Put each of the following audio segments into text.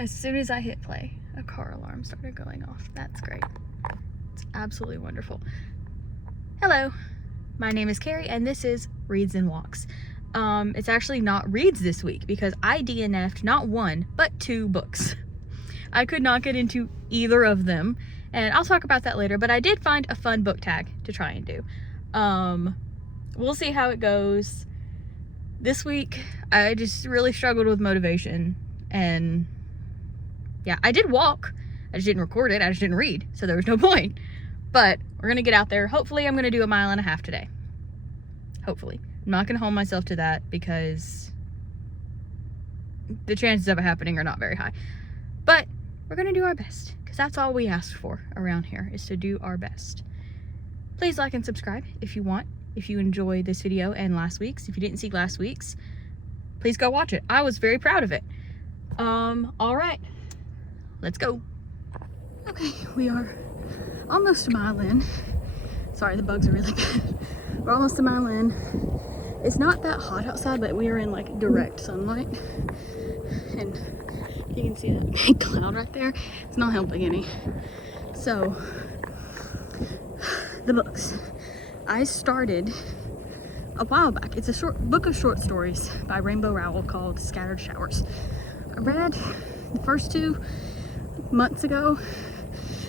As soon as I hit play, a car alarm started going off. That's great. It's absolutely wonderful. Hello, my name is Carrie and this is Reads and Walks. It's actually not reads this week because I DNF'd not one, but 2 books. I could not get into either of them, and I'll talk about that later, but I did find a fun book tag to try and do. We'll see how it goes. This week, I just really struggled with motivation, and yeah, I did walk. I just didn't record it. I just didn't read, so there was no point. But we're gonna get out there. Hopefully I'm gonna do 1.5 miles today. Hopefully. I'm not gonna hold myself to that because the chances of it happening are not very high. But we're gonna do our best because that's all we ask for around here, is to do our best. Please like and subscribe if you want. If you enjoyed this video and last week's. If you didn't see last week's, please go watch it. I was very proud of it. All right, let's go. Okay, we are almost 1 mile in. Sorry, the bugs are really bad. We're almost 1 mile in. It's not that hot outside, but we are in like direct sunlight. And you can see that big cloud right there. It's not helping any. So, the books. I started a while back. It's a short book of short stories by Rainbow Rowell called Scattered Showers. I read the first 2 months ago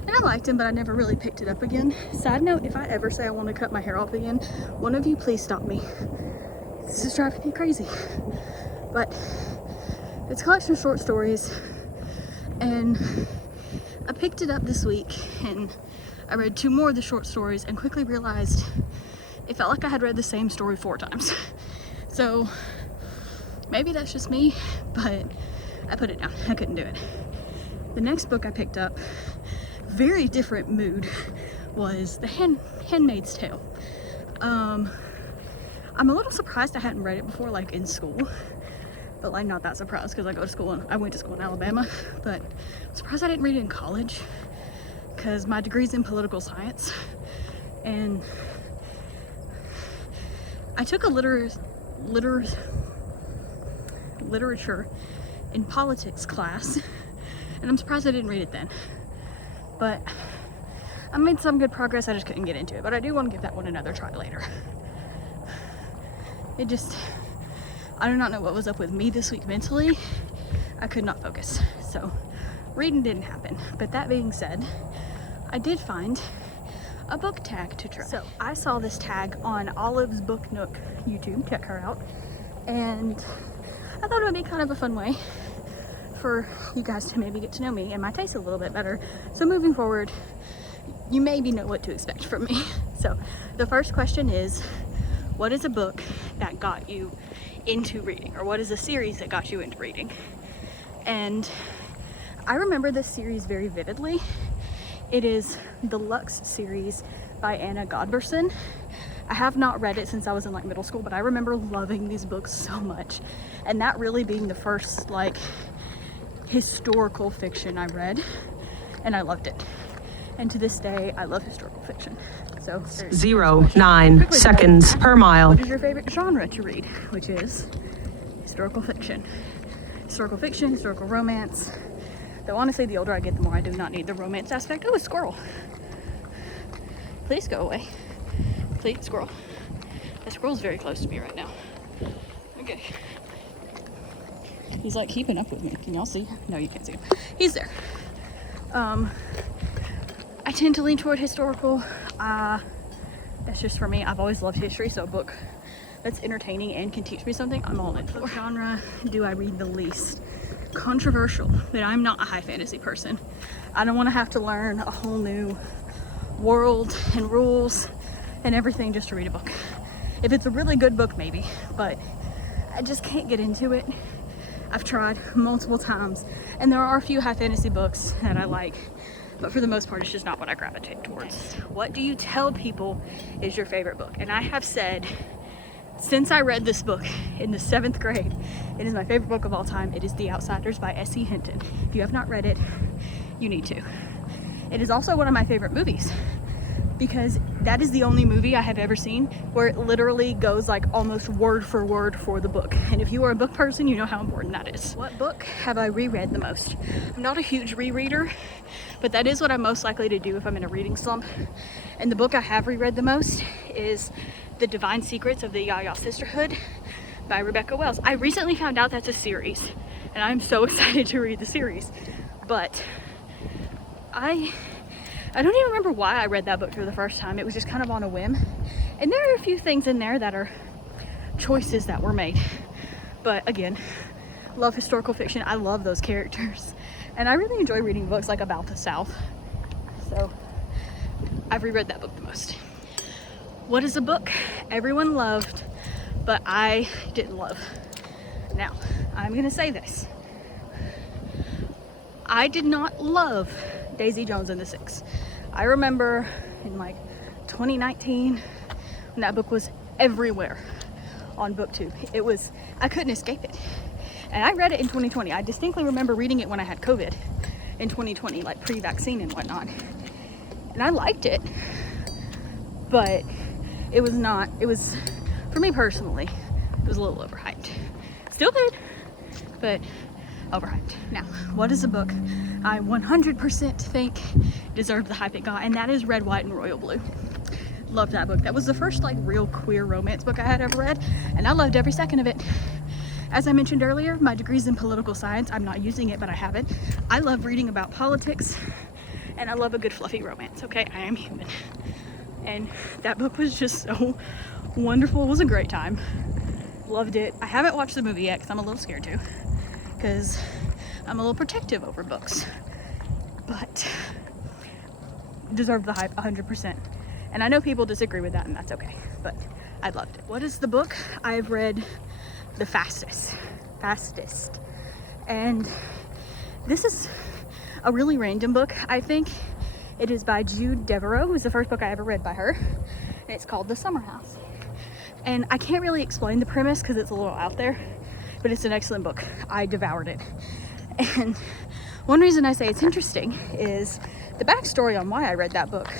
and I liked them, but I never really picked it up again. Side note, if I ever say I want to cut my hair off again, one of you please stop me. This is driving me crazy. But it's a collection of short stories, and I picked it up this week and I read 2 more of the short stories and quickly realized it felt like I had read the same story 4 times. So maybe that's just me, but I put it down. I couldn't do it. The next book I picked up, very different mood, was The Handmaid's Tale. I'm a little surprised I hadn't read it before, like in school, but like not that surprised because I went to school in Alabama, but I'm surprised I didn't read it in college because my degree's in political science, and I took a literature in politics class, and I'm surprised I didn't read it then. But I made some good progress. I just couldn't get into it, but I do want to give that one another try later. I do not know what was up with me this week mentally. I could not focus, so reading didn't happen. But that being said, I did find a book tag to try. So I saw this tag on Olivesbooknook YouTube, check her out, and I thought it would be kind of a fun way for you guys to maybe get to know me and my taste a little bit better. So moving forward, you maybe know what to expect from me. So the first question is, what is a book that got you into reading? Or what is a series that got you into reading? And I remember this series very vividly. It is the Lux series by Anna Godberson. I have not read it since I was in like middle school, but I remember loving these books so much. And that really being the first like historical fiction I read, and I loved it. And to this day, I love historical fiction. So 0.9 seconds per mile. What is your favorite genre to read? Which is historical fiction. Historical fiction, historical romance. Though honestly, the older I get, the more I do not need the romance aspect. Oh, a squirrel. Please go away. Please, squirrel. The squirrel's very close to me right now. Okay. He's like keeping up with me. Can y'all see? No, you can't see him. He's there. I tend to lean toward historical. That's just for me. I've always loved history, so a book that's entertaining and can teach me something, I'm all in for. What genre do I read the least? Controversial, but I'm not a high fantasy person. I don't want to have to learn a whole new world and rules and everything just to read a book. If it's a really good book, maybe, but I just can't get into it. I've tried multiple times, and there are a few high fantasy books that I like, but for the most part, it's just not what I gravitate towards. What do you tell people is your favorite book? And I have said, since I read this book in the 7th grade, it is my favorite book of all time. It is The Outsiders by S.E. Hinton. If you have not read it, you need to. It is also one of my favorite movies. because that is the only movie I have ever seen where it literally goes like almost word for word for the book. And if you are a book person, you know how important that is. What book have I reread the most? I'm not a huge rereader, but that is what I'm most likely to do if I'm in a reading slump. And the book I have reread the most is The Divine Secrets of the Yaya Sisterhood by Rebecca Wells. I recently found out that's a series, and I'm so excited to read the series. But I don't even remember why I read that book for the first time. It was just kind of on a whim. And there are a few things in there that are choices that were made. But again, love historical fiction. I love those characters. And I really enjoy reading books like about the South. So I've reread that book the most. What is a book everyone loved, but I didn't love? Now, I'm gonna say this. I did not love Daisy Jones and the Six. I remember in like 2019 when that book was everywhere on BookTube. I couldn't escape it. And I read it in 2020. I distinctly remember reading it when I had COVID in 2020, like pre-vaccine and whatnot. And I liked it, but it was, for me personally, it was a little overhyped. Still good, but overhyped. Now, what is a book I 100% think deserved the hype it got? And that is Red, White, and Royal Blue. Loved that book. That was the first like real queer romance book I had ever read, and I loved every second of it. As I mentioned earlier, my degree's in political science. I'm not using it, but I have it. I love reading about politics, and I love a good fluffy romance, okay? I am human. And that book was just so wonderful. It was a great time. Loved it. I haven't watched the movie yet because I'm a little scared to, because I'm a little protective over books, but deserved the hype 100%. And I know people disagree with that, and that's okay, but I loved it. What is the book I've read the fastest? And this is a really random book. I think it is by Jude Deveraux. It was the first book I ever read by her, and it's called The Summer House. And I can't really explain the premise because it's a little out there, but it's an excellent book. I devoured it. And one reason I say it's interesting is the backstory on why I read that book.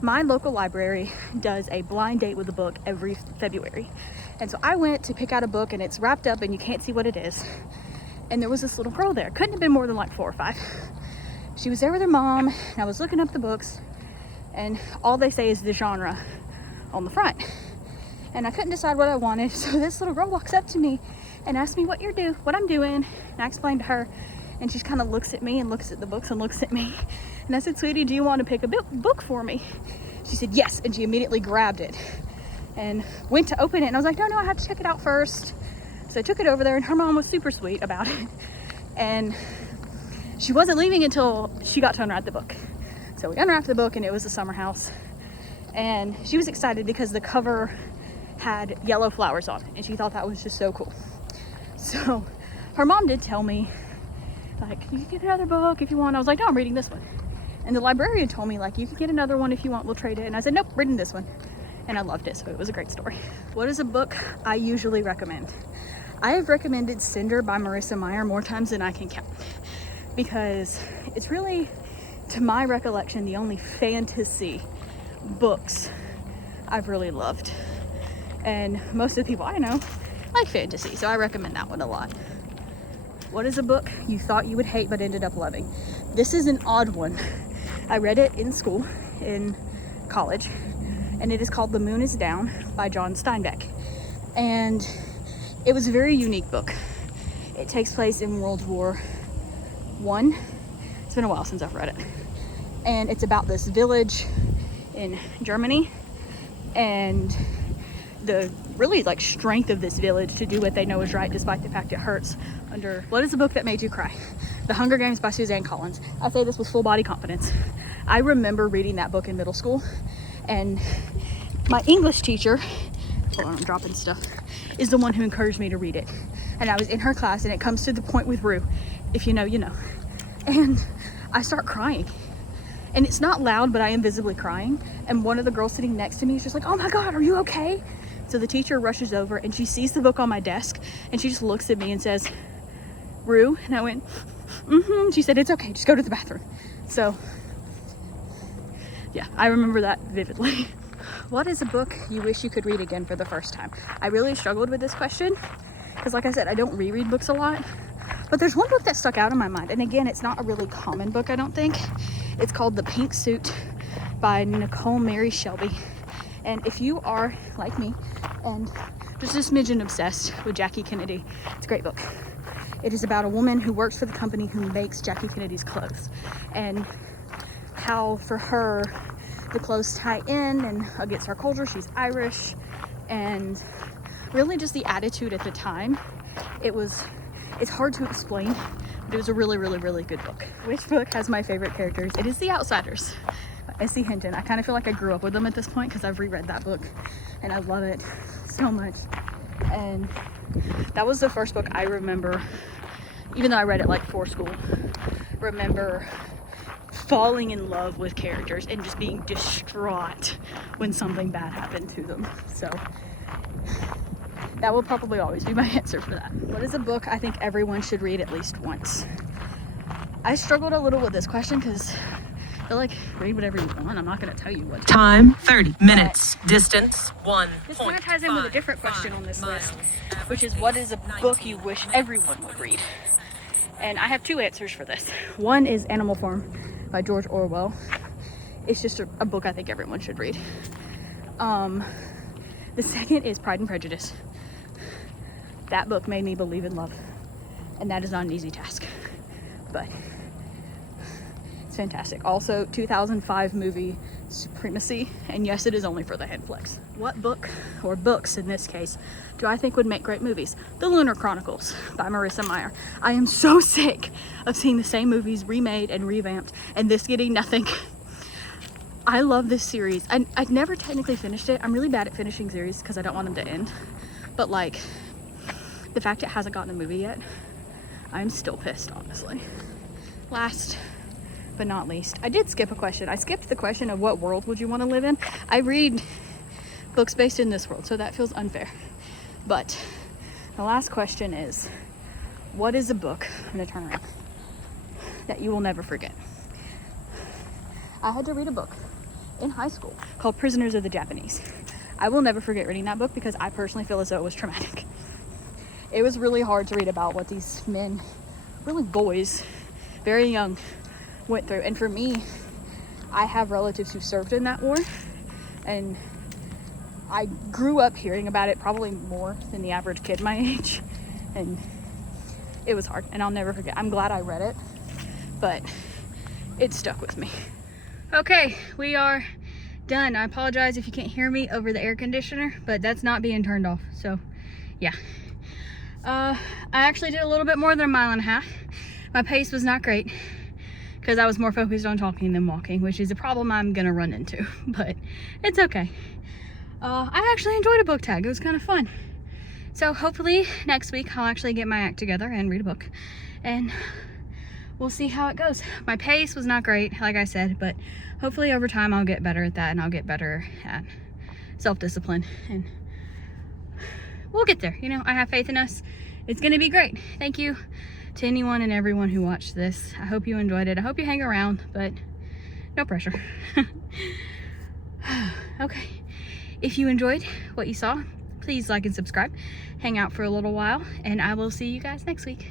My local library does a blind date with a book every February. And so I went to pick out a book, and it's wrapped up and you can't see what it is. And there was this little girl there. Couldn't have been more than like 4 or 5. She was there with her mom, and I was looking up the books, and all they say is the genre on the front. And I couldn't decide what I wanted, so this little girl walks up to me and asks me what I'm doing. And I explained to her, and she kind of looks at me and looks at the books and looks at me. And I said, "Sweetie, do you want to pick a book for me?" She said yes, and she immediately grabbed it and went to open it, and I was like, no, I have to check it out first. So I took it over there, and her mom was super sweet about it, and she wasn't leaving until she got to unwrap the book. So we unwrapped the book, and it was The Summer House, and she was excited because the cover had yellow flowers on it, and she thought that was just so cool. So her mom did tell me, like, you can get another book if you want. I was like, no, I'm reading this one. And the librarian told me, like, you can get another one if you want, we'll trade it. And I said, nope, reading this one. And I loved it, so it was a great story. What is a book I usually recommend? I have recommended Cinder by Marissa Meyer more times than I can count, because it's really, to my recollection, the only fantasy books I've really loved. And most of the people I know like fantasy, so I recommend that one a lot. What is a book you thought you would hate but ended up loving? This is an odd one. I read it in school, in college, and it is called The Moon is Down by John Steinbeck. And it was a very unique book. It takes place in World War I. It's been a while since I've read it. And it's about this village in Germany, and the really like strength of this village to do what they know is right despite the fact it hurts under. What is a book that made you cry? The Hunger Games by Suzanne Collins. I say this with full body confidence. I remember reading that book in middle school, and my English teacher, hold on, I'm dropping stuff, is the one who encouraged me to read it. And I was in her class, and it comes to the point with Rue, if you know, you know. And I start crying. And it's not loud, but I am visibly crying. And one of the girls sitting next to me is just like, oh my God, are you okay? So the teacher rushes over, and she sees the book on my desk, and she just looks at me and says, Rue? And I went, mm-hmm. She said, it's okay, just go to the bathroom. So Yeah, I remember that vividly. What is a book you wish you could read again for the first time? I really struggled with this question because, like I said, I don't reread books a lot. But there's one book that stuck out in my mind. And again, it's not a really common book, I don't think. It's called The Pink Suit by Nicole Mary Shelby. And if you are like me and just a smidgen obsessed with Jackie Kennedy, it's a great book. It is about a woman who works for the company who makes Jackie Kennedy's clothes, and how for her the clothes tie in and against our culture. She's Irish, and really just the attitude at the time. It's hard to explain, but it was a really, really, really good book. Which book has my favorite characters? It is The Outsiders by S.E. Hinton. I kind of feel like I grew up with them at this point because I've reread that book and I love it so much. And that was the first book I remember, even though I read it like for school, remember falling in love with characters and just being distraught when something bad happened to them. So that will probably always be my answer for that. What is a book I think everyone should read at least once? I struggled a little with this question because I feel like read whatever you want. I'm not going to tell you what. Time 30 minutes. Distance 1. This kind of ties in with a different question on this list, which is what is a book you wish everyone would read? And I have two answers for this. One is Animal Farm by George Orwell. It's just a book I think everyone should read. The second is Pride and Prejudice. That book made me believe in love, and that is not an easy task, but it's fantastic. Also, 2005 movie Supremacy, and yes, it is only for the head flex. What book, or books in this case, do I think would make great movies? The Lunar Chronicles by Marissa Meyer. I am so sick of seeing the same movies remade and revamped, and this getting nothing. I love this series. I've never technically finished it. I'm really bad at finishing series because I don't want them to end, but like, the fact it hasn't gotten a movie yet, I'm still pissed, honestly. Last but not least, I did skip a question. I skipped the question of what world would you want to live in. I read books based in this world, so that feels unfair. But the last question is, what is a book, I'm gonna turn around, that you will never forget? I had to read a book in high school called Prisoners of the Japanese. I will never forget reading that book because I personally feel as though it was traumatic. It was really hard to read about what these men, really boys, very young, went through. And for me, I have relatives who served in that war, and I grew up hearing about it probably more than the average kid my age, and it was hard, and I'll never forget. I'm glad I read it, but it stuck with me. Okay, we are done. I apologize if you can't hear me over the air conditioner, but that's not being turned off, so yeah. I actually did a little bit more than 1.5 miles. My pace was not great because I was more focused on talking than walking, which is a problem I'm gonna run into, but it's okay. I actually enjoyed a book tag. It was kind of fun. So hopefully next week I'll actually get my act together and read a book, and we'll see how it goes. My pace was not great, like I said, but hopefully over time I'll get better at that, and I'll get better at self-discipline, and we'll get there. You know, I have faith in us. It's gonna be great. Thank you to anyone and everyone who watched this. I hope you enjoyed it. I hope you hang around, but no pressure. Okay, if you enjoyed what you saw, please like and subscribe. Hang out for a little while, and I will see you guys next week.